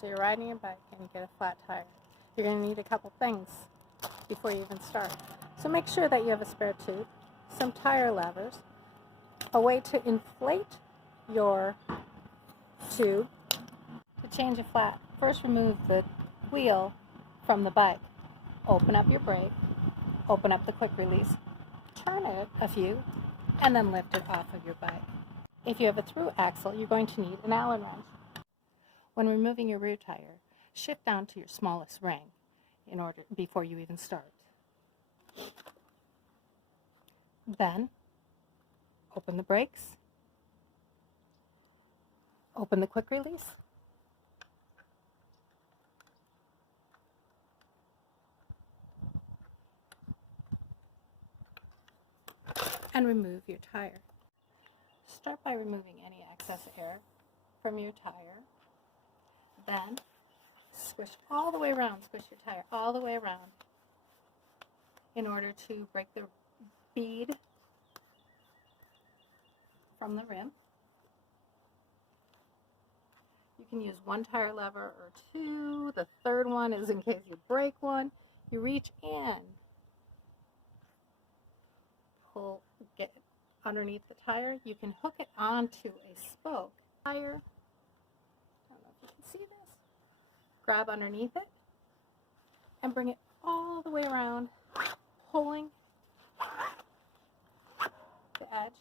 So you're riding your bike and you get a flat tire. You're going to need a couple things before you even start. So make sure that you have a spare tube, some tire levers, a way to inflate your tube. To change a flat, first remove the wheel from the bike. Open up your brake, open up the quick release, turn it a few, and then lift it off of your bike. If you have a through axle, you're going to need an Allen wrench. When removing your rear tire, shift down to your smallest ring before you even start. Then, open the brakes, open the quick release, and remove your tire. Start by removing any excess air from your tire. Then, squish all the way around, squish your tire all the way around in order to break the bead from the rim. You can use one tire lever or two. The third one is in case you break one. You reach in, get underneath the tire. You can hook it onto a spoke. Tire, I don't know if you can see this. Grab underneath it and bring it all the way around, pulling the edge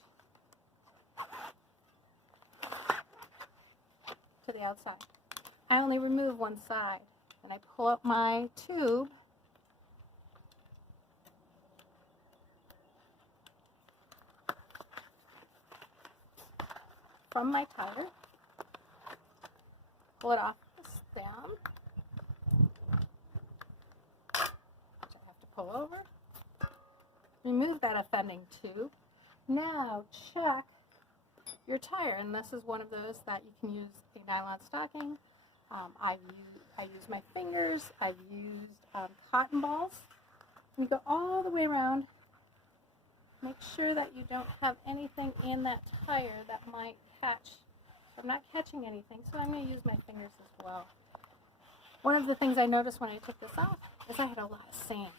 to the outside. I only remove one side, and I pull up my tube from my tire, pull it off the stem, which I have to pull over, remove that offending tube. Now check your tire, and this is one of those that you can use a nylon stocking. I use my fingers. I've used cotton balls. You go all the way around. Make sure that you don't have anything in that tire that might catch. So I'm not catching anything, so I'm going to use my fingers as well. One of the things I noticed when I took this off is I had a lot of sand.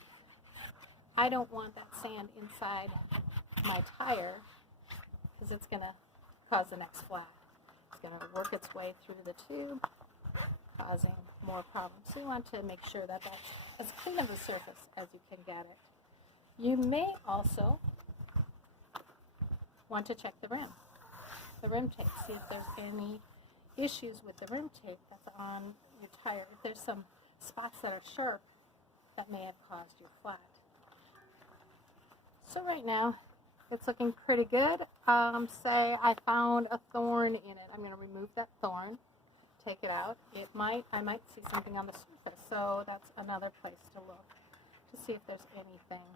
I don't want that sand inside my tire because it's going to cause the next flat. It's going to work its way through the tube, causing more problems. So you want to make sure that that's as clean of a surface as you can get it. You may also want to check the rim tape, see if there's any issues with the rim tape that's on your tire. If there's some spots that are sharp, that may have caused your flat. So right now, it's looking pretty good. Say I found a thorn in it. I'm going to remove that thorn, take it out. I might see something on the surface, so that's another place to look to see if there's anything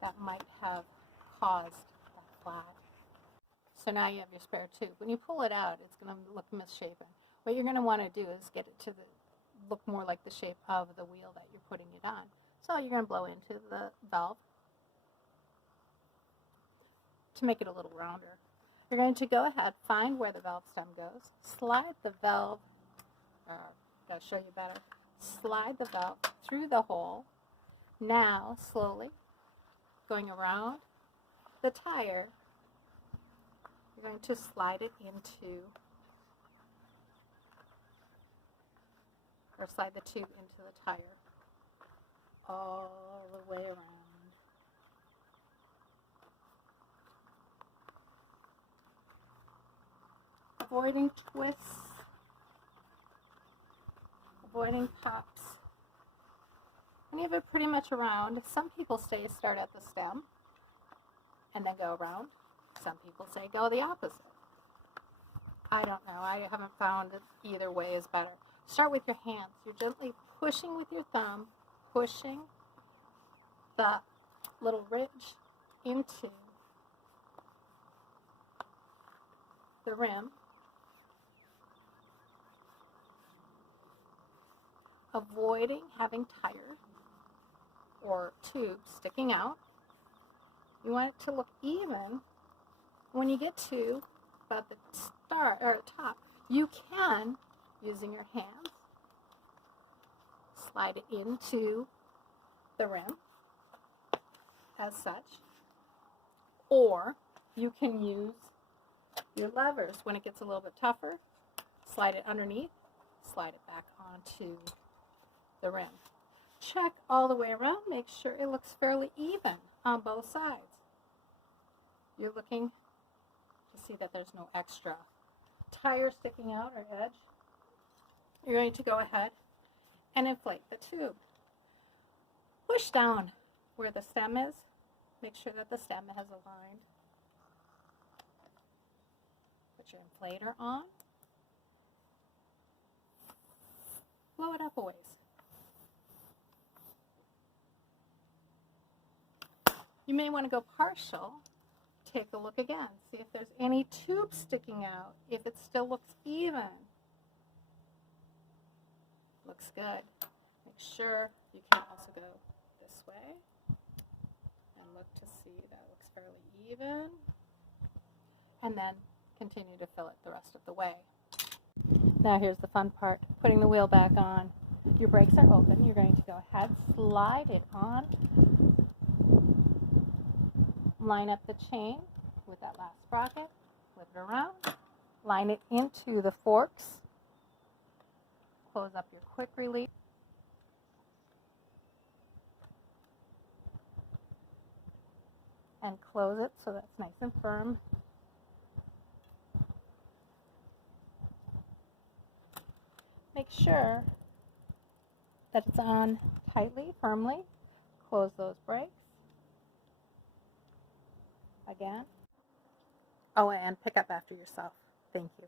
that might have caused that flat. So now you have your spare tube. When you pull it out, it's going to look misshapen. What you're going to want to do is get it to look more like the shape of the wheel that you're putting it on. So you're going to blow into the valve to make it a little rounder. You're going to go ahead, find where the valve stem goes, slide the valve, I'll show you better, slide the valve through the hole. Now, slowly, going around the tire, you're going to slide it into, or slide the tube into the tire, all the way around. Avoiding twists, avoiding pops. When you have it pretty much around, some people say start at the stem and then go around. Some people say go the opposite. I don't know. I haven't found it either way is better. Start with your hands. You're gently pushing with your thumb, pushing the little ridge into the rim. Avoiding having tire or tube sticking out. You want it to look even. When you get to about the top, you can using your hands. Slide it into the rim as such. Or you can use your levers when it gets a little bit tougher. Slide it underneath, slide it back onto the rim. Check all the way around, make sure it looks fairly even on both sides. You're looking to see that there's no extra tire sticking out or edge. You're going to go ahead and inflate the tube. Push down where the stem is. Make sure that the stem has aligned. Put your inflator on. Blow it up a ways. You may want to go partial. Take a look again. See if there's any tube sticking out. If it still looks even. Looks good. Make sure you can also go this way and look to see that looks fairly even. And then continue to fill it the rest of the way. Now here's the fun part, putting the wheel back on. Your brakes are open. You're going to go ahead, slide it on, line up the chain with that last sprocket, flip it around, line it into the forks, close up your quick release, and close it so that's nice and firm. Make sure that it's on tightly, firmly. Close those brakes. Again. Oh, and pick up after yourself. Thank you.